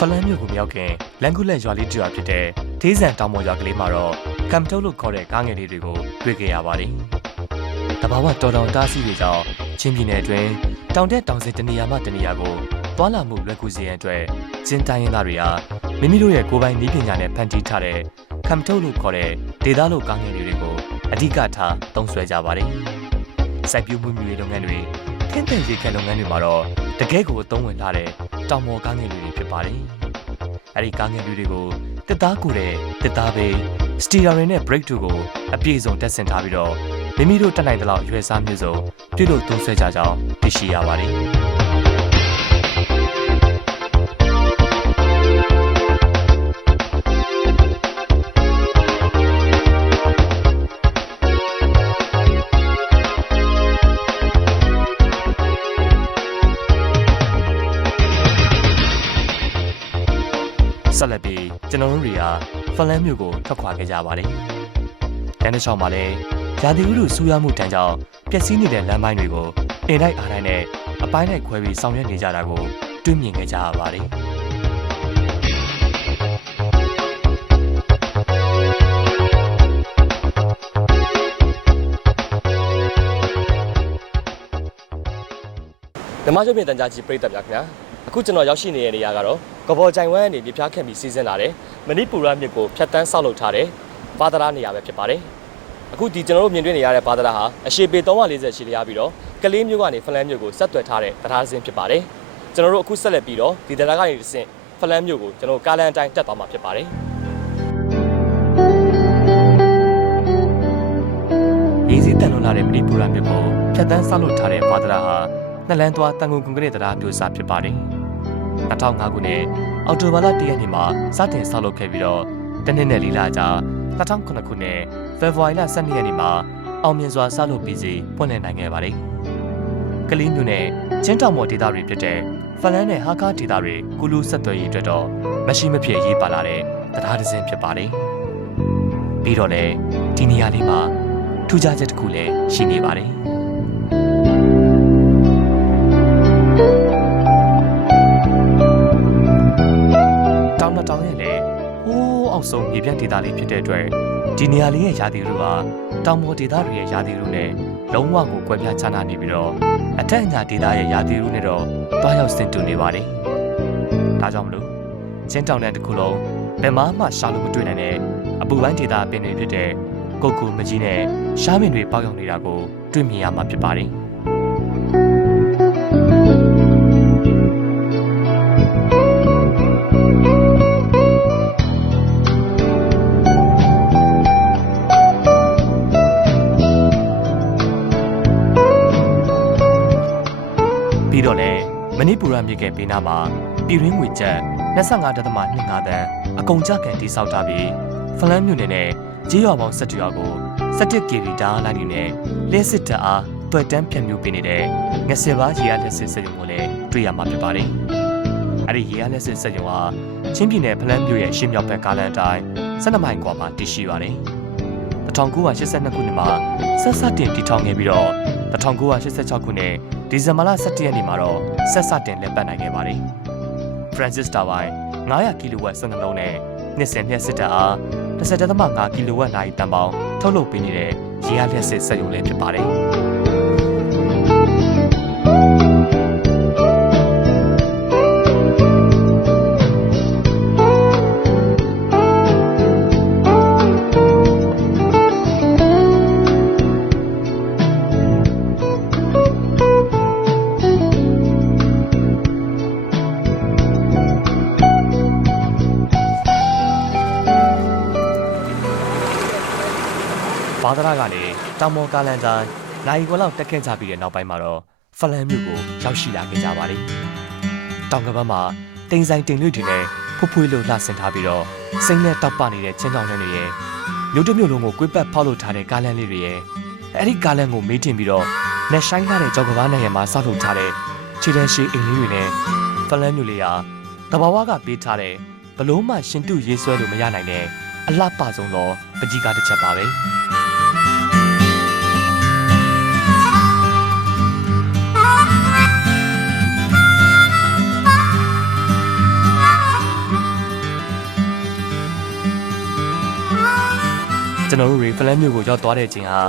ဖလန်းမြို့ကိုမြောက်ခင်လန်ကူလက်ရွာလေးကျွာဖြစ်တဲ့ဒေးဆန်တောင်ပေါ်ရွာကလေးမှာတော့ကမ်တုတ်လို့ခေါ်တဲ့ကားငယ်လေးတွေကိုတွေ့ခဲ့ရပါတယ်။တဘာဝတော်တော်တားဆီးတွေကြောင့်ချင်းပြည်နယ်အတွင်းတောင်တက်တောင်ဆင်းတနေရာမှတနေရာကိုသွားလာမှုလွယ်ကူစေရန်အတွက်ကျင်းတိုင်းရင်းသားတွေဟာမိမိတို့ရဲ့ကိုယ်ပိုင်နည်းပညာနဲ့ဖန်တီးထားတဲ့ကမ်တုတ်လို့ခေါ်တဲ့ဒေသလို့ကားငယ်လေးတွေကိုအဓိကထားသုံးစွဲကြပါတယ်။စိုက်ပျိုးမှုမျိုးရေးလုပ်ငန်းတွေထင်းထန်ရေခဲလုပ်ငန်းတွေမှာတော့တကယ့်ကိုအသုံးဝင်လာတဲ့တောင်ပေါ်ကားငယ်လေးတွေဖြစ်ပါတယ်။အဲဒီကားငယ်လေးတွေကိုတစ်သားကိုတဲ့တစ်သားပဲစတီယာရင်နဲ့ brake တို့ကိုအပြည့်စုံတက်ဆင်ထားပြီးတော့မိမိတို့တက်နိုင်တဲ့လောက်ရွယ်စားမျိုးစုံပြုလုပ်သုံးစွဲကြကြောင်းသိရှိရပါတယ်။ဆက်လက်ပြီးကျွန်တော်တို့တွေကဖလန်းမြို့ကိုထွက်ခွာခဲ့ကြပါတယ်။လမ်းတစ်လျှောက်မှာလည်းရာသီဥတုဆူရွားမှုတန်းကြောင့်ပျက်စီးနေတဲ့လမ်းပိုင်းတွေကိုအင်တိုက်အားတိုင်းနဲ့အပိုင်းလိုက်ခွဲပြီးဆောင်ရွက်နေကြတာကိုတွေ့မြင်ခဲ့ကြရပါတယ်။ဓမ္မကျုပ်ပြင်တန်ကြားကြီးပြည်သက်များခင်ဗျာအခုကျွန်တော်ရောက်ရှိနေတဲ့နေရာကတော့ကဘော်ကြိုင်ဝမ်းအနေနဲ့ပြပြခက်ပြီးစီးဆင်းလာတယ်မဏိပူရမြစ်ကိုဖြတ်တန်းဆောက်လုပ်ထားတဲ့ဘာသာရာနေရာပဲဖြစ်ပါတယ်အခုဒီကျွန်တော်တို့မြင်တွေ့နေရတဲ့ဘာသာရာဟာအရှေ့ပေ340ရှိလျားပြီးတော့ကလေးမြို့ကနေဖလန်းမြို့ကိုဆက်သွယ်ထားတဲ့တရားစင်းဖြစ်ပါတယ်ကျွန်တော်တို့အခုဆက်လက်ပြီးတော့ဒီတရားကနေတစ်ဆင့်ဖလန်းမြို့ကိုကျွန်တော်ကားလန်တိုင်းတက်သွားမှာဖြစ်ပါတယ်ရေးစီတန်လွန်လာတဲ့မဏိပူရမြစ်ကိုဖြတ်တန်းဆောက်လုပ်ထားတဲ့ဘာသာရာဟာနှစ်လန်းသွားတန်ကုန်ကွန်ကရစ်တရားမျိုးစားဖြစ်ပါတယ်2005ခုနှစ်အောက်တိုဘာလ1ရက်နေ့မှာစတင်ဆောက်လုပ်ခဲ့ပြီးတော့တနှစ်နဲ့4လကြာ2009ခုနှစ်ဖေဖော်ဝါရီလ12ရက်နေ့မှာအောင်မြင်စွာဆောက်လုပ်ပြီးစီပွင့်လည်နိုင်ခဲ့ပါတယ်။ကလေးမြို့နယ်ချင်းတောင်ပေါ်ဒေသတွေဖြစ်တဲ့ဖလန်းနဲ့ဟာကားဒေသတွေကုလူဆက်သွယ်ရေးအတွက်တော့မရှိမဖြစ်ရေးပါလာတဲ့တရားတစ်စင်းဖြစ်ပါတယ်။ပြီးတော့လည်းဒီနေရာလေးမှာထူးခြားချက်တစ်ခုလည်းရှိနေပါတယ်။တောင်ရဲ့လေဟိုးအောက်ဆုံးမြေပြန့်ဒေသလေးဖြစ်တဲ့အတွက်ဒီနေရာလေးရဲ့ရာသီဥတုဟာတောင်ပေါ်ဒေသတွေရဲ့ရာသီဥတုနဲ့လုံးဝကိုကွဲပြားခြားနားနေပြီးတော့အထက်အညာဒေသရဲ့ရာသီဥတုနဲ့တော့တွားရောက်ဆင်တူနေပါတယ်။ဒါကြောင့်မလို့ချင်းတောင်တဲ့တစ်ခုလုံးဘယ်မှရှာလို့မတွေ့နိုင်တဲ့အပူပိုင်းဒေသပင်တွေဖြစ်တဲ့ကုတ်ကူမကြီးနဲ့ရှားပင်တွေပေါက်ရောက်နေတာကိုတွေ့မြင်ရမှာဖြစ်ပါတယ်။ပြီးတော့လည်းမဏိပူရမြစ်ကဘေးနားမှာပြည်ရင်းငွေကျပ်25.25 တန်းအကုန်ကျခံတိစောက်ထားပြီးဖလန်းမြို့နယ်နဲ့ကြေးရွာပေါင်း17ရွာကို17 kV ဓာတ်လိုင်းတွေနဲ့လျှက်စစ်တပ်အားတွယ်တန်းဖြန့်ဖြူးပေးနေတဲ့ငဆယ်ပါရေအားလျှက်စစ်စက်ရုံကိုလည်းတွေ့ရမှာဖြစ်ပါတယ်။အဲဒီရေအားလျှက်စစ်စက်ရုံဟာချင်းပြည်နယ်ဖလန်းမြို့ရဲ့ရှေ့မြောက်ဘက်ကားလမ်းတိုင်း12မိုင်ကွာမှာတည်ရှိပါတယ်။1982ခုနှစ်မှာစတင်တည်ထောင်ခဲ့ပြီးတော့1986ခုနှစ်ဒီဇင်ဘာလ17ရက်နေ့မှာတော့စတင်လက်ပတ်နိုင်ခဲ့ပါတယ်။ Francis Tower 900 kW 12လုံးနဲ့နှစ်စဉ်လျှက်စစ်တပ်အား10.5 kW နာရီတန်ပေါင်းထုတ်လုပ်ပေးနေတဲ့ရေအားလျှက်စစ်စက်ရုံလည်းဖြစ်ပါတယ်။ဘာသာရာကနေတောင်ပေါ်ကားလန်တိုင်းနိုင်ခွက်လောက်တက်ခဲ့ကြပြီးတဲ့နောက်ပိုင်းမှာတော့ဖလန်းမြို့ကိုရောက်ရှိလာခဲ့ကြပါလိမ့် တောင်ကပတ်မှာတိမ်ဆိုင်တင်လွှတ်တွေနဲ့ဖွဖွေးလို့လှဆင်ထားပြီးတော့စိမ့်နဲ့တောက်ပနေတဲ့ချင်းတောင်တွေရဲ့မြို့တစ်မြို့လုံးကိုကွေးပတ်ဖောက်လို့ထားတဲ့ကားလမ်းလေးတွေရဲ့အဲ့ဒီကားလမ်းကိုမေးတင်ပြီးတော့နဲ့ဆိုင်ထားတဲ့ကြောက်ကဘာနိုင်ငံမှာဆောက်လုပ်ထားတဲ့ခြေတန်းရှိအိမ်လေးတွေနဲ့ဖလန်းမြို့လေးဟာတဘာဝကပေးထားတဲ့ဘလို့မှရှင်တုရေးဆွဲလို့မရနိုင်တဲ့အလှပဆုံးသောပကြီးကားတစ်ချက်ပါပဲကျွန်တော်တို့ရေဖလန်းမြို့ကိုရောက်သွားတဲ့အချိန်ဟာ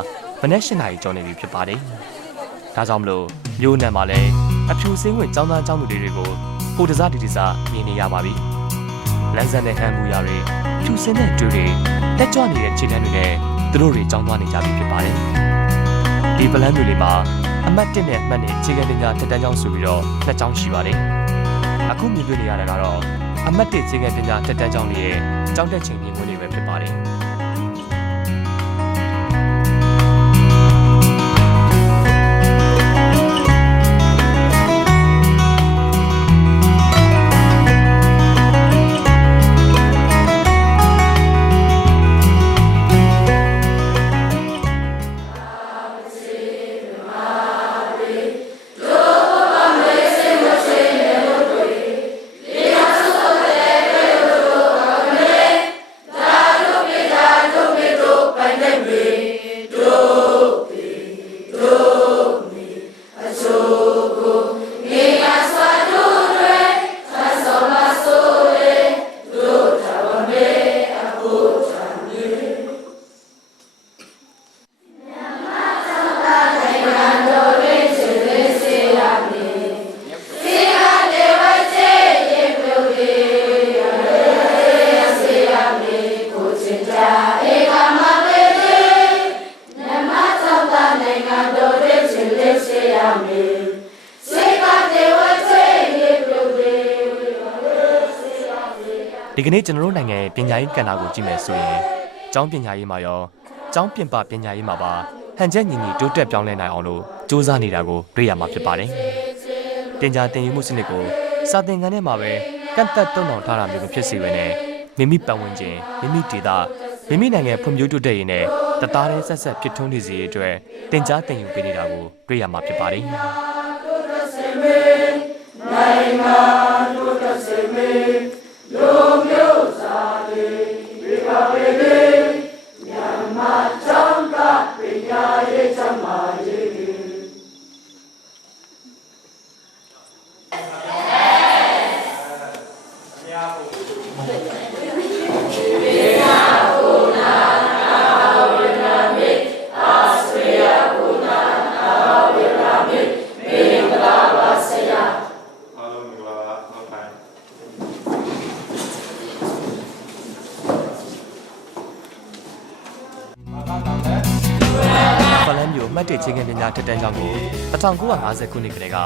မနက်၈ နာရီကျော်နေပြီဖြစ်ပါတယ်။ဒါကြောင့်မလို့မြို့နယ်မှာလည်းအဖြူစင်းဝင်ចောင်းသားចောင်းသူတွေကိုဟိုတစားဒီတစားမြင်နေရပါပြီ။လမ်းစပ်တဲ့ဟန်ဘူရာတွေဖြူစင်းတဲ့တွေ့တွေတက်ကြွနေတဲ့ခြေတန်းတွေနဲ့သူတို့တွေចောင်းသွားနေကြပြီဖြစ်ပါတယ်။ဒီဖလန်းမြို့လေးမှာအမှတ်1နဲ့အမှတ်2ခြေကတင်ညာတက်တန်းကျောင်းဆိုပြီးတော့2ကျောင်းရှိပါတယ်။အခုမြင်တွေ့နေရတာကတော့အမှတ်1ခြေကတင်ညာတက်တန်းကျောင်းလေးရဲ့ကျောင်းတက်ချိန်မြင်ကွင်းလေးပဲဖြစ်ပါတယ်။ဒီကနေ့ကျွန်တော်တို့နိုင်ငံရဲ့ပညာရေးကဏ္ဍကိုကြည့်မယ်ဆိုရင်ကျောင်းပညာရေးမှာရောကျောင်းပြင်ပပညာရေးမှာပါဟန်ချက်ညီညီတိုးတက်ပြောင်းလဲနိုင်အောင်လို့စူးစမ်းနေတာကိုတွေ့ရမှာဖြစ်ပါတယ်။တင်ကြားတင်ယူမှုစနစ်ကိုစာသင်ခန်းထဲမှာပဲကန့်သက်တုံ့ပြန်ထားတာမျိုးမဖြစ်စေဘဲနဲ့မိမိပတ်ဝန်းကျင်မိမိဒေသမိမိနိုင်ငံဖွံ့ဖြိုးတိုးတက်ရေးနဲ့တသားတည်းဆက်ဆက်ဖြစ်ထွန်းနေစေတဲ့အတွက်တင်ကြားတင်ယူပေးနေတာကိုတွေ့ရမှာဖြစ်ပါတယ်။နိုင်ငံတိုးတက်စေမယ့်လူမျိုးစားလေးဒီကပေလေးမြန်မာချမ်းသာပညာရေးချမ်းသာရေးမှတ်တခြေခံပညာတက်တန်းကျောင်းကို1950ခုနှစ်ကတည်းက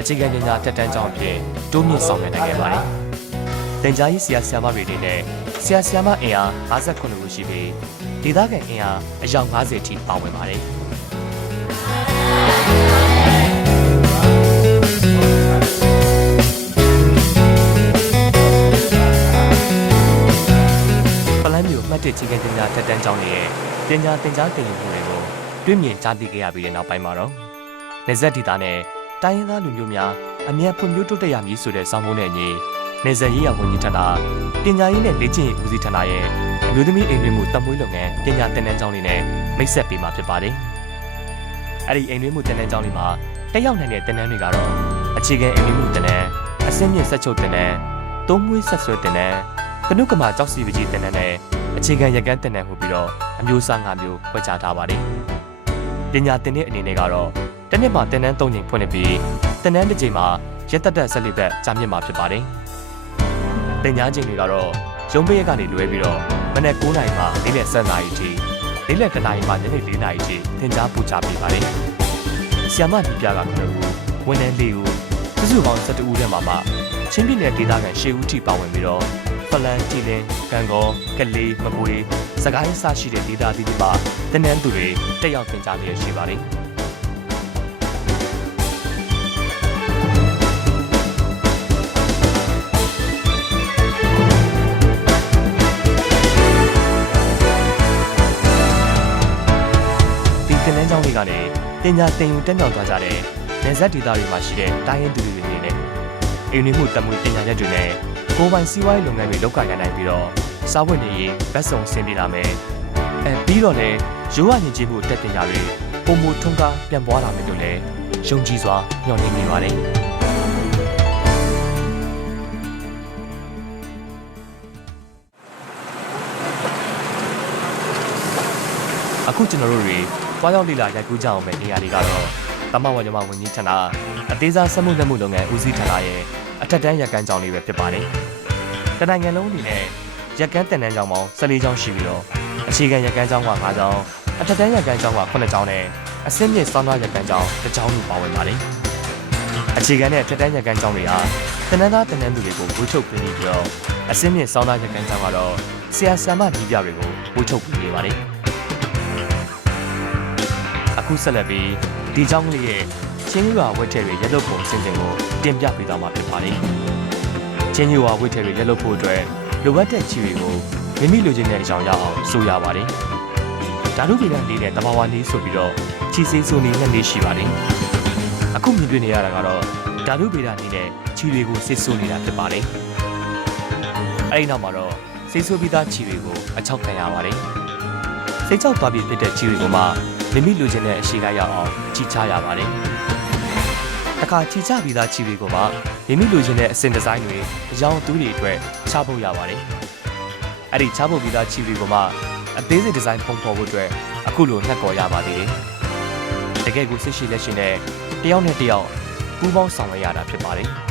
အခြေခံပညာတက်တန်းကျောင်းအဖြစ်တိုးမြင့်ဆောင်ရွက်နိုင်ခဲ့ပါတယ်။တင်ကြားရေးဆရာဆရာမတွေနဲ့ဆရာဆရာမအင်အား59ခုရှိပြီးဒေသခံအင်အားအယောက်50အထိပါဝင်ပါတယ်။ပလန်းမြို့မှတ်တခြေခံပညာတက်တန်းကျောင်းရဲ့တင်ကြားတင်ယူမှုတွေကိုတွေ့မြင်ကြားသိခဲ့ရပြီးတဲ့နောက်ပိုင်းမှာတော့နေဆက်ဒေသနဲ့တိုင်းရင်းသားလူမျိုးများအမြတ်ဖွံ့ဖြိုးတိုးတက်ရမည်ဆိုတဲ့ဆောင်ပုဒ်နဲ့အညီနေဆက်ရေးရာဝန်ကြီးဌာနပညာရေးနဲ့လေ့ကျင့်ရေးဦးစီးဌာနရဲ့အမျိုးသမီးအိမ်တွင်းမှုတံမွေးလုပ်ငန်းပညာသင်တန်းကျောင်းတွေနဲ့မိတ်ဆက်ပေးမှာဖြစ်ပါတယ်။အဲ့ဒီအိမ်တွင်းမှုသင်တန်းကျောင်းတွေမှာတက်ရောက်နိုင်တဲ့သင်တန်းတွေကတော့အခြေခံအိမ်တွင်းမှုသင်တန်းအဆင့်မြင့်ဆက်ချုပ်သင်တန်းသုံးမွေးဆက်ဆွဲသင်တန်းကနုကမာကြောက်စီပကြီးသင်တန်းနဲ့အခြေခံရကန်းသင်တန်းမှုပြီးတော့အမျိုးအစား၅မျိုးဖွဲ့ခြားထားပါတယ်။ပညာသင်တဲ့အနေနဲ့ကတော့တစ်နှစ်မှာသင်တန်း၃ကြိမ်ဖွင့်နေပြီးသင်တန်းတစ်ကြိမ်မှာရက်သက်ဆက်လက်သက်ကြာမြင့်မှာဖြစ်ပါတယ်။သင်ကြားချိန်တွေကတော့ရုံးပိတ်ရက်ကနေလွဲပြီးတော့မနက်9:00နာရီမှနေ့လယ်7:00နာရီထိနေ့လယ်10:00နာရီမှညနေ4:00နာရီထိသင်ကြားပို့ချပေးပါတယ်။ဆရာမဒီပြက9ဦးဝန်ထမ်း4ဦးစုစုပေါင်း12ဦးထဲမှာမှချင်းပြည်နယ်ဒေသခံ10ဦးထိပါဝင်ပြီးတော့ဖလန်တီလင်းကံကောကလေးမကွေးစကိုင်းစရှိတဲ့ဒေသအသီးသီးမှာသင်တန်းသူတွေတက်ရောက်သင်ကြားနေရရှိပါတယ်။ တွေကနေပညာသင်ယူတက်မြောက်သွားကြတဲ့နယ်စပ်ဒေသတွေမှာရှိတဲ့တိုင်းရင်းသူတွေအနေနဲ့အင်းမှုတမွေပညာရပ်တွေနဲ့ကိုယ်ပိုင်စီးပွားရေးလုပ်ငန်းတွေလုပ်ကိုင်နိုင်ပြီးတော့စာဝတ်နေရေးဗတ်စုံဆင်းပြေလာမယ်ပြီးတော့လည်းရိုးရရင်ကြီးမှုတက်တင်ရတွေပုံမထုံးကားပြန်ပွားလာမယ်လို့လည်းယုံကြည်စွာမျှော်လင့်နေပါတယ်အခုကျွန်တော်တို့တွေပွားရောက်လေ့လာရိုက်ကူးကြအောင်ပဲနေရာတွေကတော့တမဝါညမဝန်ကြီးဌာနအသေးစားစက်မှုလက်မှုလုပ်ငန်းဦးစီးဌာနရဲ့အထက်တန်းရက်ကန်ကျောင်းလေးပဲဖြစ်ပါတယ်။တနိုင်ငံလုံးအနေနဲ့ရက်ကန်တင်နန်းကျောင်းပေါင်း14ကျောင်းရှိပြီးတော့အခြေခံရက်ကန်ကျောင်းက5ကျောင်းအထက်တန်းရက်ကန်ကျောင်းက9ကျောင်းနဲ့အဆင့်မြင့်စောင်းသားရက်ကန်ကျောင်း1ကျောင်းတို့ပါဝင်ပါတယ်။အခြေခံနဲ့အထက်တန်းရက်ကန်ကျောင်းတွေဟာတင်နန်းသားတင်နန်းသူတွေကိုဝှေ့ထုတ်ပေးပြီးတော့အဆင့်မြင့်စောင်းသားရက်ကန်ကျောင်းကတော့ဆရာဆရာမညီပြတွေကိုဝှေ့ထုတ်ပေးနေပါတယ်။အခုဆက်လက်ပြီးဒီကျောင်းကလေးရဲ့ချင်းရွာဝက်ထဲတွေရက်လုပ်ပုံစင်ကိုတင်ပြပေးသွားမှာဖြစ်ပါတယ်။ချင်းရွာဝက်ထဲတွေရက်လုပ်ဖို့အတွက်လိုအပ်တဲ့ခြေတွေကိုမိမိလိုချင်တဲ့အကြောင်းရအောင်ဆိုရပါတယ်။ဓာတုဗေဒနည်းနဲ့တဘာဝနည်းဆိုပြီးတော့ခြေစေးဆိုနည်းနဲ့နေရှိပါတယ်။အခုမြင်တွေ့နေရတာကတော့ဓာတုဗေဒနည်းနဲ့ခြေတွေကိုစစ်ဆိုးနေတာဖြစ်ပါတယ်။အဲဒီနောက်မှာတော့စစ်ဆိုးပြီးသားခြေတွေကိုအချောက်ခံရပါတယ်။စိတ်ချောက်သွားပြီးဖြစ်တဲ့ခြေတွေကိုမှမိမိလိုချင်တဲ့အရှိကရောက်အောင်ကြည်ချရပါတယ်။တစ်ခါကြည်ချပြီးသားခြေတွေကိုမှမိမိလိုချင်တဲ့အစင်ဒီဇိုင်းတွေအယောင်သူတွေအတွက်ချဖို့ရပါတယ်။အဲ့ဒီချဖို့ပြီးသားခြေတွေကိုမှအသေးစိတ်ဒီဇိုင်းပုံဖော်ဖို့အတွက်အခုလိုနှက်ကော်ရပါသေးတယ်။တကယ်ကိုစစ်ရှိလက်ရှိနဲ့တယောက်နဲ့တယောက်ပူးပေါင်းဆောင်ရွက်ရတာဖြစ်ပါတယ်။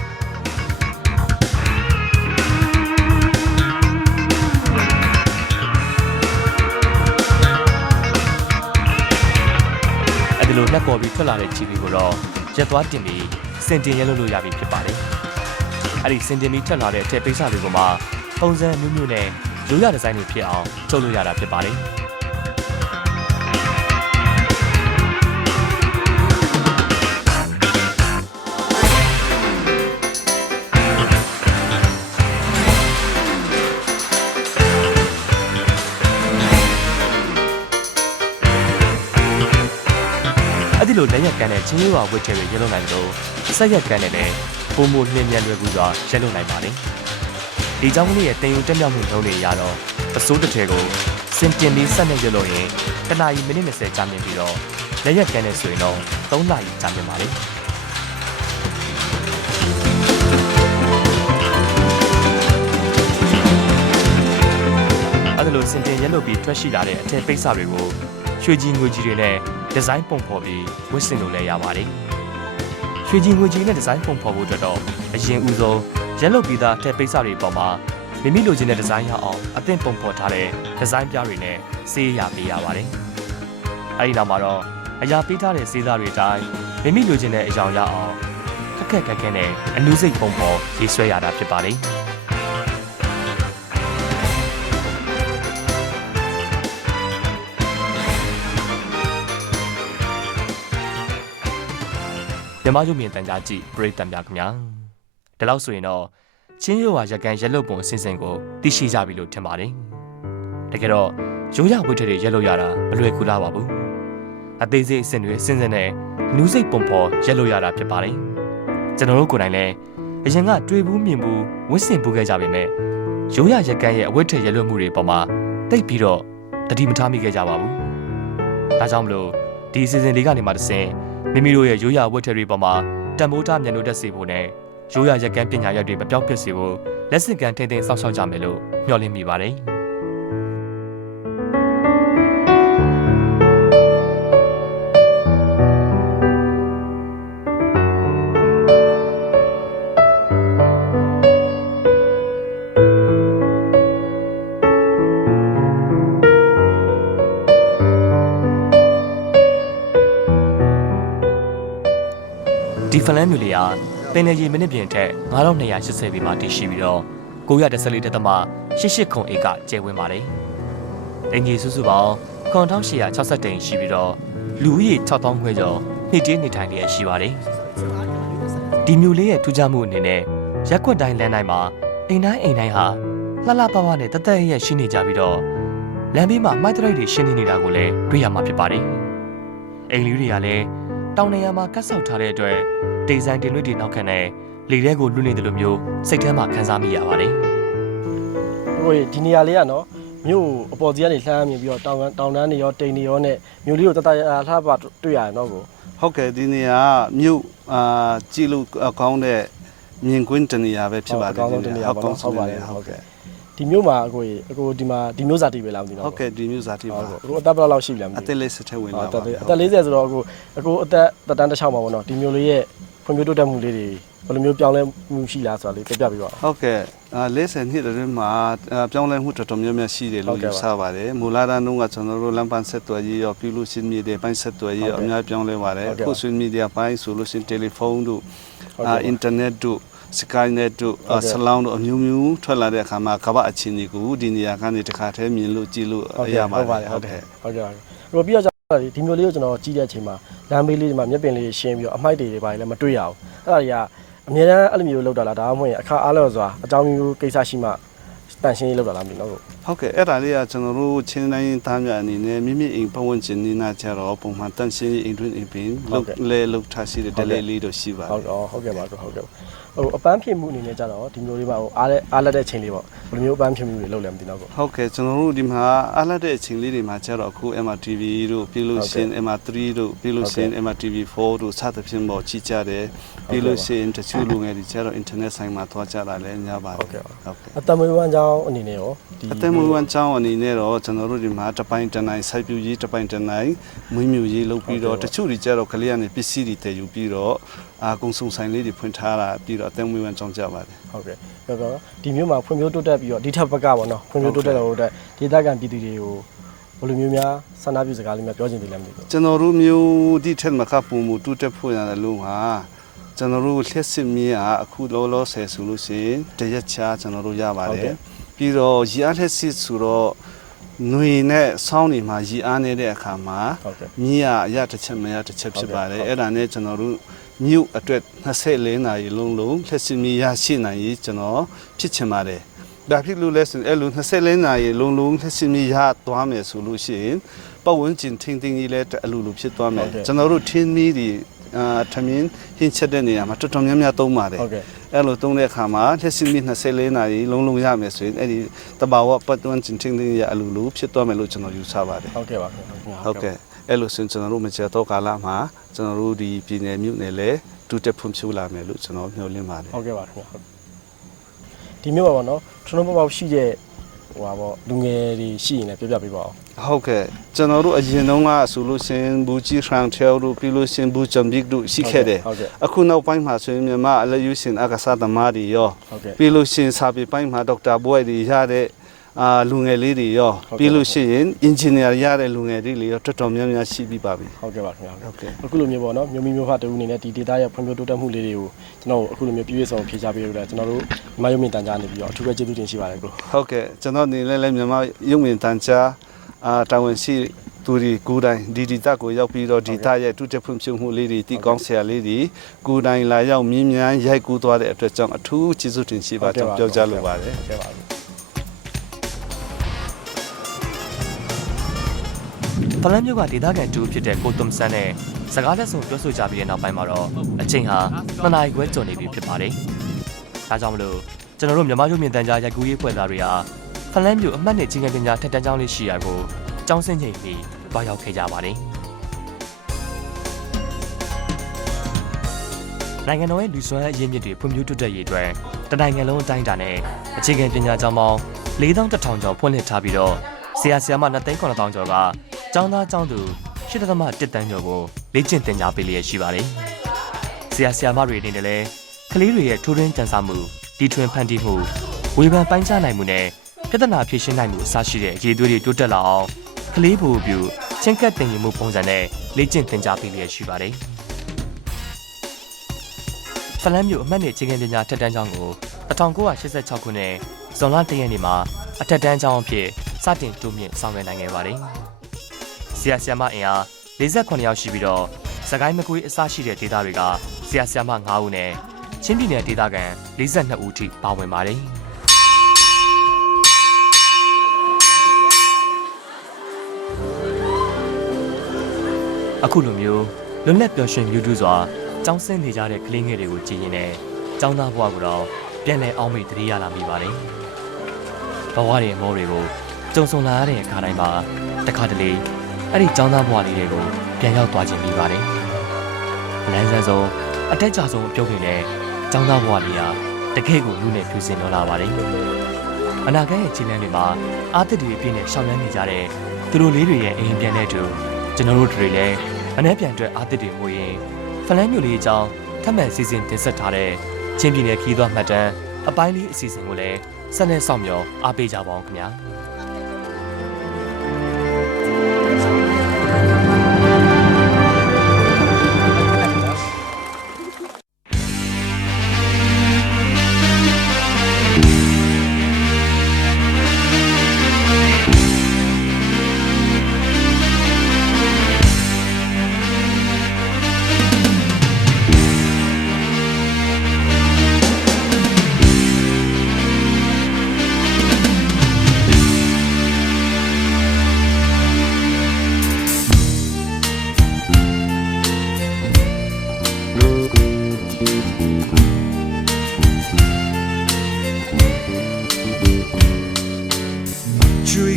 ဒီလိုနှက်ပေါ်ပြီးထွက်လာတဲ့ခြေတွေကိုတော့ရက်သွားတင်ပြီးစင်တင်ရဲလို့ရပြီဖြစ်ပါတယ်။အဲ့ဒီစင်တင်ပြီးထွက်လာတဲ့အထက်ပိတ်စတွေကိုမှပုံစံမျိုးမျိုးနဲ့ရိုးရဒီဇိုင်းတွေဖြစ်အောင်ချုပ်လို့ရတာဖြစ်ပါတယ်။အဲ့ဒီလိုလက်ရက်ကန်တဲ့ချင်းရွာဝက်ချယ်တွေရဲလုံနိုင်လို့ဆက်ရက်ကန်တဲ့လည်းပုံမနှင်းမြန်လွယ်ကူစွာရဲလုံနိုင်ပါတယ်။ဒီကြောင့်ကလေးရဲ့တင်ယူတက်မြောက်မှုနှုန်းတွေရတော့အစိုးတစ်ထည်ကိုစင်တင်ပြီးဆက်နေရလို့ရင်တနာရီမိနစ်20ကြာမြင့်ပြီးတော့လက်ရက်ကန်တဲ့ဆိုရင်တော့3နာရီကြာမြင့်ပါတယ်။အဲ့ဒီလိုစင်တင်ရဲလို့ပြီးထွက်ရှိလာတဲ့အထက်ပိတ်စတွေကိုရွှေကြီးငွေကြီးတွေနဲ့ဒီဇိုင်းပုံဖော်ပြီးဝတ်ဆင်လို့လည်းရပါတယ်။ရွှေကြီးငွေကြီးနဲ့ဒီဇိုင်းပုံဖော်ဖို့အတွက်တော့အရင်ဦးဆုံးရက်လုတ်ပြီးသားထက်ပိတ်စတွေပေါ်မှာမိမိလိုချင်တဲ့ဒီဇိုင်းရအောင်အသင့်ပုံဖော်ထားတဲ့ဒီဇိုင်းပြားတွေနဲ့ဆေးရပေးရပါတယ်။အဲဒီနောက်မှာတော့အရာပေးထားတဲ့ဆေးသားတွေတိုင်းမိမိလိုချင်တဲ့အကြောင်းရအောင်ခက်ခဲနဲ့အနုစိတ်ပုံဖော်ရေးဆွဲရတာဖြစ်ပါတယ်။မြမရုပ်မြင်တန်ကြားကြည့်ပရိသတ်များခင်ဗျာဒီလောက်ဆိုရင်တော့ချင်းရွာရက်ကန်ရက်လုတ်ပုံအစဉ်စဉ်ကိုသိရှိကြပြီလို့ထင်ပါတယ်တကယ်တော့ရိုးရဝိထတွေရက်လုတ်ရတာမလွယ်ကူလားပါဘူးအသေးစိတ်အစဉ်တွေအစဉ်စဉ်နဲ့နူးစိတ်ပုံဖော်ရက်လုတ်ရတာဖြစ်ပါတယ်ကျွန်တော်တို့ကိုယ်တိုင်လည်းအရင်ကတွေ့ဘူးမြင်ဘူးဝစ်စင်ပူခဲ့ကြပေမဲ့ရိုးရရက်ကန်ရဲ့အဝိထရက်လုတ်မှုတွေပေါ်မှာတိတ်ပြီးတော့တတိမထားမိခဲ့ကြပါဘူးဒါကြောင့်မလို့ဒီအစဉ်စဉ်လေးကနေမှတစ်ဆင့်မိမိတို့ရဲ့ရိုးရာဝတ်ထည်တွေပေါ်မှာတန်ဖိုးထားမြန်လို့တက်စေဖို့နဲ့ရိုးရာရက်ကန်ပညာရပ်တွေမပြောင်းပြစ်စေဖို့လက်ဆင့်ကမ်းထိန်းသိမ်းစောင့်ရှောက်ကြမယ်လို့မျှော်လင့်မိပါတယ်။ဒီဖလန်းမြူလေးဟာပင်လယ်ရေမိနစ်ပြင်ထက်9280ပေမှာတည်ရှိပြီးတော့914.88ခုဧကကျယ်ဝန်းပါတယ်။အင်ဂျီစုစုပေါင်း9860တိန်ရှိပြီးတော့လူဦးရေ6000ခွဲကျော်နှစ်တည်းနေထိုင်လျက်ရှိပါတယ်။ဒီမြူလေးရဲ့ထူးခြားမှုအနေနဲ့ရက်ွက်တိုင်းလမ်းတိုင်းမှာအိမ်တိုင်းဟာလှလှပပနဲ့တသက်ရဲ့ရှိနေကြပြီးတော့လမ်းဘေးမှာမိုက်တရိုက်တွေရှင်းနေနေတာကိုလည်းတွေ့ရမှာဖြစ်ပါတယ်။ အိမ်လေးတွေကလည်းတောင်နေရာမှာကတ်ဆောက်ထားတဲ့အတွက်တိမ်ဆိုင်တင်လွတ်တွေနောက်ခံနဲ့လေထဲကိုလွတ်နေတယ်လို့မျိုးစိတ်ထဲမှာခံစားမိရပါတယ်ဟိုဒီနေရာလေးကနော်မြို့အပေါ်စီကနေလှမ်းမြင်ပြီးတော့တောင်တန်းတွေရောတိမ်တွေရောနဲ့မြို့လေးကိုတတရလှပတွေ့ရတယ်နော်ကိုဟုတ်ကဲ့ဒီနေရာမြို့ကြည့်လို့ကောင်းတဲ့မြင်ကွင်းတနေရာပဲဖြစ်ပါတယ်ဟုတ်ပါတယ်ဟုတ်ကဲ့ဒီမြို့မှာအကိုဒီမှာဒီမြို့ဇာတိပဲလားမသိဘူးဟုတ်ကဲ့ဒီမြို့ဇာတိပါအခုအသက်ဘယ်လောက်ရှိပြီလဲမသိဘူးအသက်40ထက်ဝင်လာပါအသက်40ဆိုတော့အခုအသက်တန်းတစ်ချောင်းပါဘောနော်ဒီမြို့လေးရဲ့ဖွံ့ဖြိုးတိုးတက်မှုလေးတွေဘယ်လိုမျိုးပြောင်းလဲမှုရှိလားဆိုတာလေးပြပြပေးပါဟုတ်ကဲ့40နှစ်အတွင်းမှာပြောင်းလဲမှုတော်တော်များများရှိတယ်လို့ယူဆပါတယ်မူလာတန်းတုန်းကကျွန်တော်တို့လမ်းပန်းဆက်သွယ်ရေးရောပြုလို့ရှင်မြေတွေပိုင်းဆက်သွယ်ရေးအများပြောင်းလဲပါတယ်အခုဆွေးမီဒီယာပိုင်းဆိုလို့ရှင်တယ်လီဖုန်းတို့အင်တာနက်တို့စကိုင်းနဲ့တို့ဆလောင်းတို့အမျိုးမျိုးထွက်လာတဲ့အခါမှာကမ္ဘာအခြေအနေကိုဒီနေရာကနေတခါတည်းမြင်လို့ကြည့်လို့ရပါတယ်ဟုတ်ကဲ့ဟုတ်ပြီးတော့ဒီမျိုးလေးကိုကျွန်တော်ကြည့်တဲ့အချိန်မှာလမ်းဘေးလေးဒီမှာမျက်ပင်လေးရှင်းပြီးတော့အမိုက်တွေပါလည်းမတွေ့ရအောင်အဲ့ဒါတွေကအများအားအဲ့လိုမျိုးလောက်တာလားဒါမှမဟုတ်အခါအားလျော်စွာအကြောင်းမျိုးကိစ္စရှိမှတန်ရှင်းရေးလောက်တာလားမသိဘူးဟုတ်ကဲ့အဲ့ဒါလေးကကျွန်တော်တို့ချင်းတိုင်းသားများအနေနဲ့မိမိအိမ်ပတ်ဝန်းကျင်နေနာကြတော့ပုံမှန်တန်ရှင်းရေးအိမ်တွင်းအိမ်ပင်လောက်ထားရှိတဲ့ဒလဲလေးတို့ရှိပါတယ်ဟုတ်ကဲ့ပါဟုတ်ကဲ့အပန်းဖြေမှုအနေနဲ့ကြတော့ဒီမျိုးလေးပါအားလက်တဲ့အချိန်လေးပေါ့ဘယ်လိုမျိုးအပန်းဖြေမှုတွေလုပ်လဲမသိတော့ဟုတ်ကဲ့ကျွန်တော်တို့ဒီမှာအားလက်တဲ့အချိန်လေးတွေမှာကြတော့အခု MRTV တို့ပြီးလို့ရှင် MR3 တို့ပြီးလို့ရှင် MRTV4 တို့စသဖြင့်ပေါ့ကြီးကြတယ်ပြီးလို့ရှင်တချို့လူငယ်တွေကြတော့ internet ဆိုင်မှာသွားကြတာလည်းများပါတယ်ဟုတ်ကဲ့အတမွေးဝမ်းကြောင်းအနေနဲ့ရောအတမွေးဝမ်းကြောင်းအနေနဲ့တော့ကျွန်တော်တို့ဒီမှာတပိုင်းတနိုင်စိုက်ပျိုးရေးတပိုင်းတနိုင်မွေးမြူရေးလုပ်ပြီးတော့တချို့တွေကြတော့ကလေးကနေပစ္စည်းတွေတည်ယူပြီးတော့ကုံစုံဆိုင်လေးတွေဖွင့်ထားတာပြီးတော့အသက်မွေးဝမ်းကြောင်းကြပါတယ်ဟုတ်ကဲ့ဒီမျိုးမှာဖွံ့ဖြိုးတိုးတက်ပြီးတော့ဒီထက်ဘက်ကပေါ့နော်ဖွံ့ဖြိုးတိုးတက်တဲ့ဒေသခံပြည်သူတွေကိုဘယ်လိုမျိုးများဆန္ဒပြုစကားလေးများပြောချင်သေးလဲမသိဘူးကျွန်တော်တို့မျိုးဒီထက်မကပုံမှုတိုးတက်ဖို့ရတယ်လို့ဟာကျွန်တော်တို့လျှက်စစ်မြင်းအခုလောဆယ်ဆိုလို့ရှိရင်တရက်ချာကျွန်တော်တို့ရပါတယ်ပြီးတော့ရီအားလျှက်စစ်ဆိုတော့ຫນွေနဲ့ဆောင်းနေမှာရီအားနေတဲ့အခါမှာမြင်းရတစ်ချက်မရတစ်ချက်ဖြစ်ပါတယ်အဲ့ဒါနဲ့ကျွန်တော်တို့မြို့အတွက်24နာရီလုံးလျှက်စစ်မြင်းရရှိနိုင်ရေးကျွန်တော်ဖြစ်ချင်ပါတယ်ဒါဖြစ်လို့လဲဆိုအဲ့လို24နာရီလုံးလျှက်စစ်မြင်းရသွားမယ်ဆိုလို့ရှိရင်ပတ်ဝန်းကျင်ထင်းထင်းကြီးလဲအလိုလိုဖြစ်သွားမယ်ကျွန်တော်တို့ထင်းမီးတွေထမင်းဟင်းချက်တဲ့နေရာမှာတော်တော်များများသုံးပါတယ်အဲ့လိုသုံးတဲ့အခါမှာလက်ရှိမိ24နာရီလုံးရမယ်ဆိုရင်အဲ့ဒီတဘာဝပတ်တွန်းချင်းချင်းရအလိုလိုဖြစ်သွားမယ်လို့ကျွန်တော်ယူဆပါတယ်ဟုတ်ကဲ့ပါဟုတ်ကဲ့အဲ့လိုဆိုရင်ကျွန်တော်တို့မကျေတော့ကာလမှာကျွန်တော်တို့ဒီပြည်နယ်မြို့နယ်လဲတူတက်ဖွံ့ဖြိုးလာမယ်လို့ကျွန်တော်မျှော်လင့်ပါတယ်ဟုတ်ကဲ့ပါခင်ဗျာဒီမြို့ပါပေါ့နော်ထွန်းထွန်းပေါက်ရှိတဲ့ဟိုပါပေါ့လူငယ်တွေရှိရင်လည်းပြပြပေးပါအောင်ဟုတ်ကဲ့ကျွန်တော်တို့အရင်တုန်းကဆိုလို့ရှင်ဘူးကြီးထရန်ထဲတို့ပြီးလို့ရှင်ဘူးဂျမ်ဘစ်တို့ရှိခဲ့တယ်အခုနောက်ပိုင်းမှာဆိုရင်မြန်မာအလက်ယူရှင်အကစားသမားတွေရောပြီးလို့ရှင်စာပေပိုင်းမှာဒေါက်တာဘွဲ့တွေရတဲ့လူငယ်လေးတွေရောပြီးလို့ရှိရင်အင်ဂျင်နီယာရတဲ့လူငယ်တွေလေးရောတော်တော်များများရှိပြီးပါပြီဟုတ်ကဲ့ပါခင်ဗျာဟုတ်ကဲ့အခုလိုမျိုးပေါ့နော်မြို့မိမြို့ဖတူအနေနဲ့ဒီ data ရဲ့ဖွံ့ဖြိုးတိုးတက်မှုလေးတွေကိုကျွန်တော်အခုလိုမျိုးပြည့်စုံဖြေချပေးလို့လည်းကျွန်တော်တို့မြန်မာရုပ်မြင်သံကြားနေပြီးတော့အထူးပဲကျေးဇူးတင်ရှိပါတယ်ကိုဟုတ်ကဲ့ကျွန်တော်နေလည်းမြန်မာရုပ်မြင်သံကြားတာဝန်ရှိသူတွေကိုယ်တိုင်ဒီတာကိုရောက်ပြီးတော့ဒီတာရဲ့တူတက်ဖွံ့ဖြိုးမှုလေးတွေတီကောင်းဆရာလေးတွေကိုယ်တိုင်လာရောက်မြင်းမြန်ရိုက်ကူးသွားတဲ့အတွက်ကြောင့်အထူးကျေးဇူးတင်ရှိပါကြောင်းပြောကြားလိုပါတယ်ဟုတ်ကဲ့ပါဖလန်းမြို့ကဒေသခံတူဖြစ်တဲ့ကိုသွမ်ဆန်းနဲ့စကားလက်ဆောင်ပြောဆိုကြပြီးတဲ့နောက်ပိုင်းမှာတော့အချိန်ဟာ2နာရီခွဲကျော်နေပြီဖြစ်ပါတယ်။ဒါကြောင့်မလို့ကျွန်တော်တို့မြန်မာရုပ်မြင်သံကြားရိုက်ကူးရေးဖွဲ့သားတွေဟာဖလန်းမြို့အမှတ်နဲ့ချင်းကပညာထက်တန်းကျောင်းလေးရှိရာကိုကျောင်းဆင်းချိန်ပြီးတွားရောက်ခဲ့ကြပါတယ်။နိုင်ငံတော်ရဲ့လူစွမ်းအရင်းမြစ်တွေဖွံ့ဖြိုးတိုးတက်ရေးအတွက်တနိုင်ငံလုံးအတိုင်းအတာနဲ့အခြေခံပညာကျောင်းပေါင်း4100ကျော်ဖွင့်လှစ်ထားပြီးတော့ဆရာမ29,000ကျော်ကကျောင်းသားကျောင်းသူ8.1 တန်းကျော်ကိုလေ့ကျင့်သင်ကြားပေးလျက်ရှိပါတယ်။ဆရာမတွေအနေနဲ့လည်းကလေးတွေရဲ့ထိုးထွင်းကြံစာမှုတီထွင်ဖန်တီးမှုဝေဖန်ပိုင်းခြားနိုင်မှုနဲ့ပြဿနာဖြေရှင်းနိုင်မှုအစရှိတဲ့အရေးအသွေးတွေတိုးတက်လာအောင်ကလေးဘူပြူချင်းကပ်တင်ယူမှုပုံစံနဲ့လေ့ကျင့်သင်ကြားပေးလျက်ရှိပါတယ်။ဖလန်းမြို့အမှတ်နဲ့ချင်းကပညာထက်တန်းကျောင်းကို1986ခုနှစ်ဇွန်လ1ရက်နေ့မှာအထက်တန်းကျောင်းအဖြစ်စတင်တိုးမြင့်ဆောင်ရွက်နိုင်ခဲ့ပါတယ်။ဆရာမအင်အား48ယောက်ရှိပြီးတော့စကိုင်းမကွေးအစရှိတဲ့ဒေသတွေကဆရာမ9ဦးနဲ့ချင်းပြည်နယ်ဒေသခံ42ဦးထိပါဝင်ပါတယ်။ အခုလိုမျိုးလွတ်လပ်ပျော်ရွှင်မြူးတူးစွာကျောင်းဆင်းနေကြတဲ့ကလေးငယ်တွေကိုကြည်ရင်လည်းကျောင်းသားဘဝကိုတော့ပြန်လည်အောင်မေ့တရိရလာမိပါတယ်ဘဝရဲ့မောတွေကိုကြုံဆုံလာရတဲ့အခါတိုင်းမှာတစ်ခါတလေအဲ့ဒီကျောင်းသားဘဝလေးတွေကိုပြန်ရောက်သွားခြင်းမိပါတယ်လမ်းဆန်းဆုံးအတက်ကြဆုံးအပြုံးနေနဲ့ကျောင်းသားဘဝလေးဟာတကယ့်ကိုလူနဲ့ဖြူစင်တော့လာပါတယ်အနာဂတ်ရဲ့ခြေလှမ်းတွေမှာအာသစ်တွေအပြည့်နဲ့ရှောင်လန်းနေကြတဲ့သူတို့လေးတွေရဲ့အိမ်ပြန်တဲ့အတူကျွန်တော်တို့တွေလည်းအနှဲပြန်အတွက်အာသစ်တွေမို့ရင်ဖလန်းမျိုးလေးအကြောင်းထပ်မံစီစဉ်တင်ဆက်ထားတဲ့ချင်းပြည်နယ်ခီးသွွားမှတ်တမ်းအပိုင်းလေးအစီအစဉ်ကိုလည်းဆက်လက်ဆောင်မျှော်အားပေးကြပါအောင်ခင်ဗျာ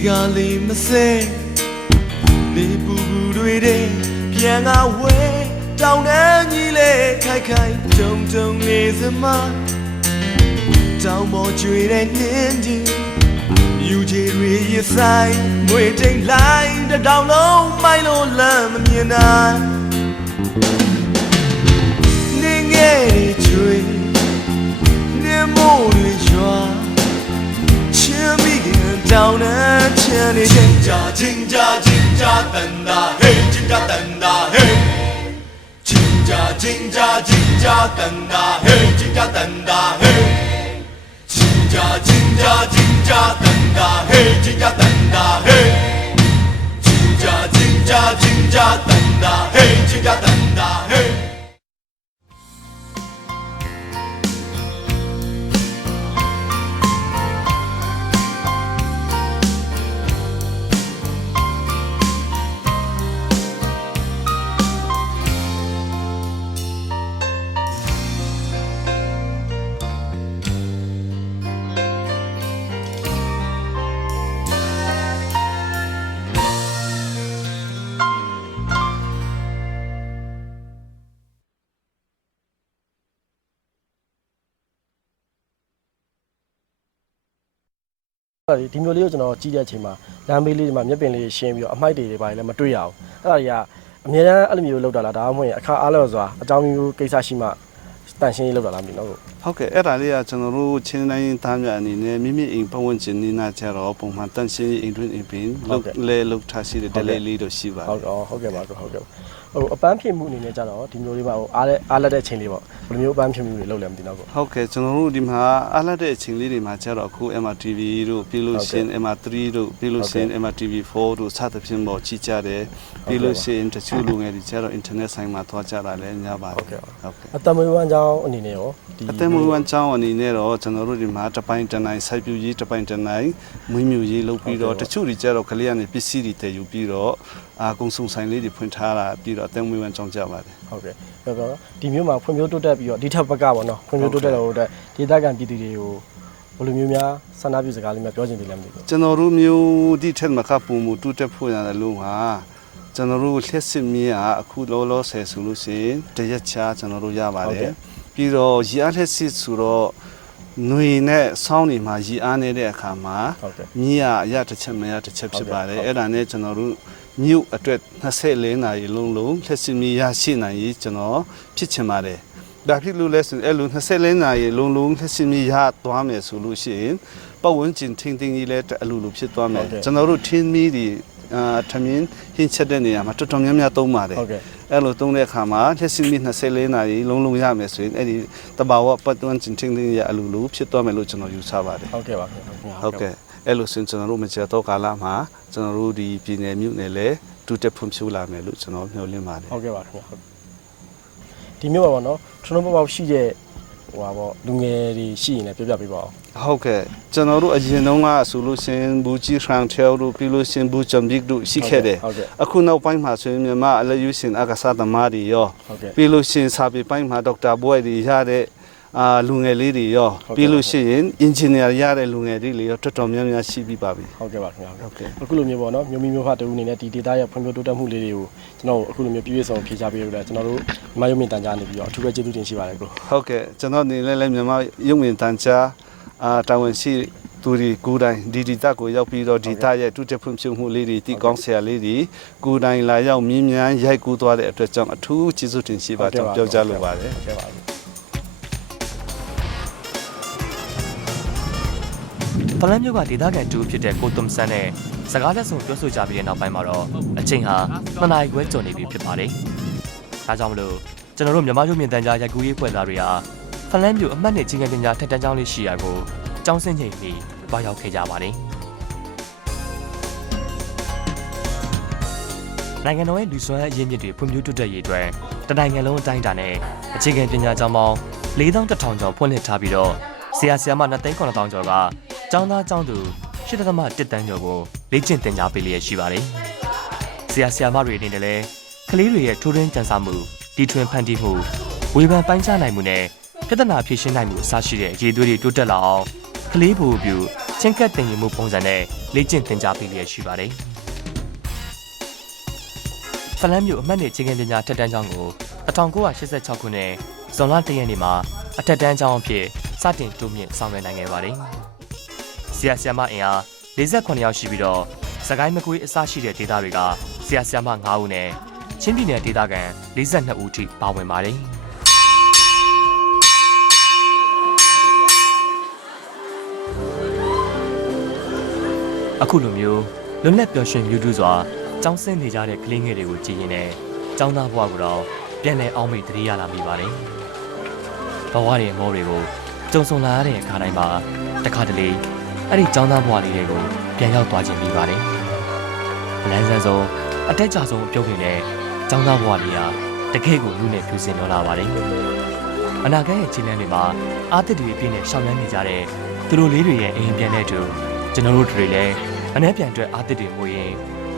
ကလေးမစဲနေပူပူတွေတဲ့ပြန်ကဝဲတောင်းတန်းကြီးလေခိုက်ခိုက်တုံတုံနေစမတောင်းပေါ်ကျွေတဲ့နှင်းကြီးမြူချီတွေရဆိုင်မွေတိတ်လိုက်တောင်လုံးမိုင်းလို့လမ်းမမြင်နိုင်နေငယ်ကျွေနေမိုးတွေရွာချင်းမိခင်တောင်းနဲ့ချမ်းနေချင်းကြ等哒嘿，亲家等哒嘿，亲家等哒嘿，亲家等哒嘿，亲家等哒嘿，亲家等哒嘿，亲家等哒嘿，亲家等哒嘿。ဒီမျိုးလေးကိုကျွန်တော်ကြည့်တဲ့အချိန်မှာလမ်းဘေးလေးတွေမှာမျက်ပင်လေးရှင်းပြီးတော့အမိုက်တွေပါလည်းမတွေ့ရအောင်အဲ့ဒါတွေကအများအားအဲ့လိုမျိုးလောက်တာလားဒါမှမဟုတ်အခါအားလျော်စွာအကြောင်းမျိုးကိစ္စရှိမှတန်ရှင်းရေးလောက်တာလားမသိတော့ဘူးဟုတ်ကဲ့အဲ့ဒါလေးကကျွန်တော်တို့ချင်းတိုင်းသားများအနေနဲ့မိမိအိမ်ပတ်ဝန်းကျင်နေနာကြတော့ပုံမှန်တန်ရှင်းအိမ်တွင်းအိမ်ပင်လောက်ထားရှိတဲ့ဒလေးလေးတို့ရှိပါတယ်ဟုတ်ကဲ့ပါဟုတ်ကဲ့ဟိုအပန်းဖြစ်မှုအနေနဲ့ကြတော့ဒီမျိုးလေးပါဟိုအားလက်တဲ့အချိန်လေးပေါ့ဘယ်လိုမျိုးအပန်းဖြစ်မှုတွေလုပ်လဲမသိတော့ဘူးဟုတ်ကဲ့ကျွန်တော်တို့ဒီမှာအားလက်တဲ့အချိန်လေးတွေမှာကြတော့အခု MRTV တို့ပြီးလို့ရှိရင် MR3 တို့ပြီးလို့ရှိရင် MRTV4 တို့စသဖြင့်ပေါ့ကြီးကြတယ်ပြီးလို့ရှိရင်တချို့လူငယ်တွေကြတော့ internet ဆိုင်မှာသွားကြတာလည်းများပါတယ်ဟုတ်ကဲ့အတမွေးဝမ်းကြောင်းအနေနဲ့ရောအတမွေးဝမ်းကြောင်းအနေနဲ့တော့ကျွန်တော်တို့ဒီမှာတပိုင်းတနိုင်စိုက်ပျိုးရေးတပိုင်းတနိုင်မွေးမြူရေးလုပ်ပြီးတော့တချို့တွေကြတော့ကလေးကနေပစ္စည်းတွေတည်ယူပြီးတော့ကုံစုံဆိုင်လေးတွေဖွင့်ထားတာပြီးတော့အသက်မွေးဝမ်းကြောင်းကြပါတယ်ဟုတ်ကဲ့ဒီမျိုးမှာဖွံ့ဖြိုးတိုးတက်ပြီးတော့ဒီထက်ဘက်ကပေါ့နော်ဖွံ့ဖြိုးတိုးတက်တော့ဒေသခံပြည်သူတွေကိုဘယ်လိုမျိုးများဆန္ဒပြုစကားလေးများပြောချင်တယ်လဲမသိဘူးကျွန်တော်တို့မျိုးဒီထက်မကပုံမှုတိုးတက်ဖို့ရတယ်လို့ဟာကျွန်တော်တို့လက်စစ်မင်းအခုလောဆယ်ဆိုလို့ရှိရင်တရက်ချာကျွန်တော်တို့ရပါတယ်ပြီးတော့ရလက်စစ်ဆိုတော့ຫນွေနဲ့ဆောင်းနေမှာရအားနေတဲ့အခါမှာမြီးရတစ်ချက်မရတစ်ချက်ဖြစ်ပါတယ်အဲ့ဒါနဲ့ကျွန်တော်တို့မြို့အတွက်24နာရီလုံးလက်စစ်မီရရှိနိုင်ရေးကျွန်တော်ဖြစ်ချင်ပါတယ်ဒါဖြစ်လို့လဲဆိုအဲ့လို24နာရီလုံးလက်စစ်မီရသွားမယ်ဆိုလို့ရှိရင်ပတ်ဝန်းကျင်ထင်းထင်းကြီးလည်းအလိုလိုဖြစ်သွားမယ်ကျွန်တော်တို့ထင်းမီတွေထမင်းဟင်းချက်တဲ့နေရာမှာတော်တော်များများသုံးပါတယ်အဲ့လိုသုံးတဲ့အခါမှာလက်စစ်မီ24နာရီလုံးရမယ်ဆိုရင်အဲ့ဒီတဘာဝပတ်ဝန်းကျင်ထင်းထင်းကြီးအလိုလိုဖြစ်သွားမယ်လို့ကျွန်တော်ယူဆပါတယ်ဟုတ်ကဲ့ပါဟုတ်ကဲ့အဲ့လိုဆိုကျွန်တော်တို့မကြာတော့ကာလမှာကျွန်တော်တို့ဒီပြည်နယ်မြို့နယ်လည်းတူတက်ဖွံ့ဖြိုးလာမယ်လို့ကျွန်တော်မျှော်လင့်ပါတယ်ဟုတ်ကဲ့ပါခင်ဗျာဒီမျိုးပါပေါ့နော်ကျွန်တော်ပေါ့ရှိတဲ့ဟိုပါပေါ့လူငယ်တွေရှိရင်လည်းပြောပြပေးပါဦး ဟုတ်ကဲ့ကျွန်တော်တို့အရင်တုန်းကဆိုလို့ရှိရင်ဘူကြီးဆန်ထဲတို့ပြီးလို့ရှိရင်ဘူဂျမ်ဘစ်တို့ရှိခဲ့တယ်အခုနောက်ပိုင်းမှာဆိုရင်မြန်မာအလယူရှင်အကစားသမားတွေရောပြီးလို့ရှိရင်စာပေပိုင်းမှာဒေါက်တာဘွဲ့တွေရတဲ့လူငယ်လေးတွေရောပြီးလို့ရှိရင်အင်ဂျင်နီယာရတဲ့လူငယ်တွေလေးရောတော်တော်များများရှိပြီးပါပြီဟုတ်ကဲ့ပါခင်ဗျာဟုတ်ကဲ့အခုလိုမျိုးပေါ့နော်မျိုးမီမျိုးဖတူအနေနဲ့ဒီ data ရဲ့ဖွံ့ဖြိုးတိုးတက်မှုလေးတွေကိုကျွန်တော်အခုလိုမျိုးပြည့်စုံဖြေချပေးရတဲ့ကျွန်တော်တို့မြန်မာရုပ်မြင်သံကြားနေပြီးတော့အထူးပဲကျေးဇူးတင်ရှိပါတယ်ကိုဟုတ်ကဲ့ကျွန်တော်နေလည်းမြန်မာရုပ်မြင်သံကြားတာဝန်ရှိသူတွေကိုယ်တိုင်ဒီဒေတာကိုရောက်ပြီးတော့ဒေတာရဲ့တူတက်ဖွံ့ဖြိုးမှုလေးတွေတည်ကောင်းဆရာလေးတွေကိုယ်တိုင်လာရောက်မြင်းမြန်းရိုက်ကူးသွားတဲ့အတွက်ကြောင့်အထူးကျေးဇူးတင်ရှိပါကြောင်းပြောကြားလိုပါတယ်ဟုတ်ကဲ့ပါဖလန်းမြို့ကဒေသခံတူဖြစ်တဲ့ကိုသွမ်ဆန်နဲ့စကားလက်ဆောင်ပြောဆိုကြပြီးတဲ့နောက်ပိုင်းမှာတော့အချိန်ဟာ2 နာရီခွဲကျော်နေပြီဖြစ်ပါတယ်။ဒါကြောင့်မလို့ကျွန်တော်တို့မြန်မာရုပ်မြင်သံကြားရိုက်ကူးရေးဖွဲ့သားတွေဟာဖလန်းမြို့အမှတ်နဲ့ကြီးငယ်ပညာထက်တန်းကျောင်းလေးရှိရာကိုကျောင်းဆင်းချိန်ပြီးတွားရောက်ခဲ့ကြပါတယ်။နိုင်ငံတော်ရဲ့လူစွမ်းအရင်းမြစ်တွေဖွံ့ဖြိုးတိုးတက်ရေးအတွက်တနိုင်ငံလုံးအတိုင်းအတာနဲ့အခြေခံပညာကျောင်းပေါင်း41,000ကျော်ဖွင့်လှစ်ထားပြီးတော့ဆရာဆရာမ2,900,000ကျော်ကကျောင်းသားကျောင်းသူ8.1 တန်းကျော်ကိုလေ့ကျင့်သင်ကြားပေးလျက်ရှိပါတယ်။ဆရာဆရာမတွေအနေနဲ့လည်းကလေးတွေရဲ့ထိုးထွင်းကြံစမှုတီထွင်ဖန်တီးမှုဝေဖန်ပိုင်းခြားနိုင်မှုနဲ့ပြဿနာဖြေရှင်းနိုင်မှုအစရှိတဲ့အခြေသွေးတွေတိုးတက်လာအောင်ကလေးဘို့ပြုချင်းကပ်တင်ယူမှုပုံစံနဲ့လေ့ကျင့်သင်ကြားပေးလျက်ရှိပါတယ်။ဖလန်းမြို့အမှတ်နဲ့ချင်းကပညာထက်တန်းကျောင်းကို1986ခုနှစ်ဇွန်လ1ရက်နေ့မှာအထက်တန်းကျောင်းအဖြစ်စတင်တိုးမြင့်ဆောင်ရွက်နိုင်ခဲ့ပါတယ်။ဆရာဆရာမအင်အား48ယောက်ရှိပြီးတော့စကိုင်းမကွေးအစရှိတဲ့ဒေသတွေကဆရာဆရာမ9ဦးနဲ့ချင်းပြည်နယ်ဒေသခံ42ဦးထိပါဝင်ပါတယ်။အခုလိုမျိုးလွတ်လပ်ပျော်ရွှင်မြူးတူးစွာကျောင်းဆင်းနေကြတဲ့ကလေးငယ်တွေကိုကြည်ရင်လည်းကျောင်းသားဘဝကိုတော့ပြန်လည်အောင်မေ့တရေရလာမိပါတယ်။ဘဝရဲ့အမောတွေကိုကြုံဆုံလာရတဲ့အခါတိုင်းမှာတခါတလေအဲ့ဒီကျောင်းသားဘဝလေးတွေကိုပြန်ရောက်သွားခြင်းမိပါတယ်။လမ်းဆန်းဆုံးအတက်ကြဆုံးအပြုံးနေနဲ့ကျောင်းသားဘဝလေးဟာတကယ့်ကိုလူနဲ့ဖြူစင်တော့လာပါတယ်။အနာဂတ်ရဲ့ခြေလှမ်းတွေမှာအားသစ်တွေအပြည့်နဲ့ရှောင်လန်းနေကြတဲ့သူတို့လေးတွေရဲ့အိမ်ပြန်တဲ့အတူကျွန်တော်တို့တွေလည်းအနှဲပြန်အတွက်အားသစ်တွေမှုရင်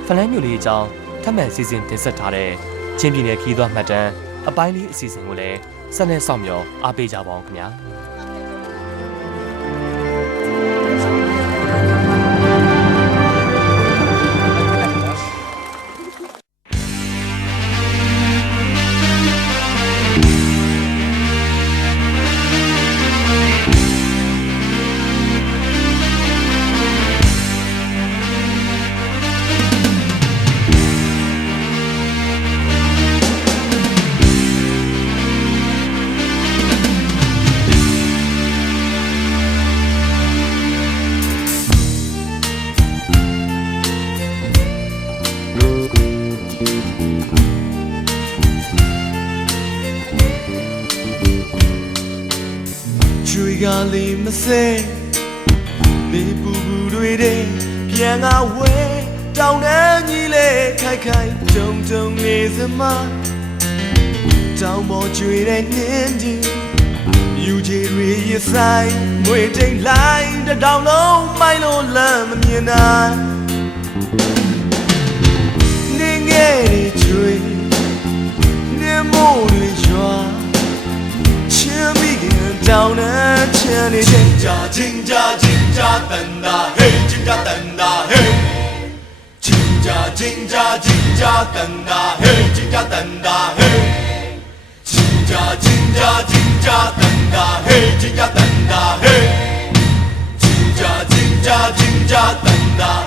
ဖလန်းမြို့လေးအကြောင်းထပ်မံစီစဉ်တင်ဆက်ထားတဲ့ချင်းပြည်နယ်ခီးသွွားမှတ်တမ်းအပိုင်းလေးအစီအစဉ်ကိုလည်းဆက်လက်ဆောင်မြော်အားပေးကြပါအောင်ခင်ဗျာကလေးမစဲနေပူပူတွေတဲ့ပြန်ငါဝဲတောင်းတန်းကြီးလေခိုက်ခိုက်ကြုံကြုံနေစမတောင်းပေါ်ကျွေတဲ့နှင်းကြီးမြူကြီးတွေရဆိုင်ငွေတိတ်လိုက်တောင်းလုံးမိုင်းလို့လမ်းမမြင်နိုင်နေငယ်တွေကျွေနေမို့တွေရွာdown and chinny jinja jinja jinja tanda hey jinja tanda hey jinja jinja jinja tanda hey jinja tanda hey jinja jinja jinja tanda hey jinja tanda hey jinja jinja jinja tanda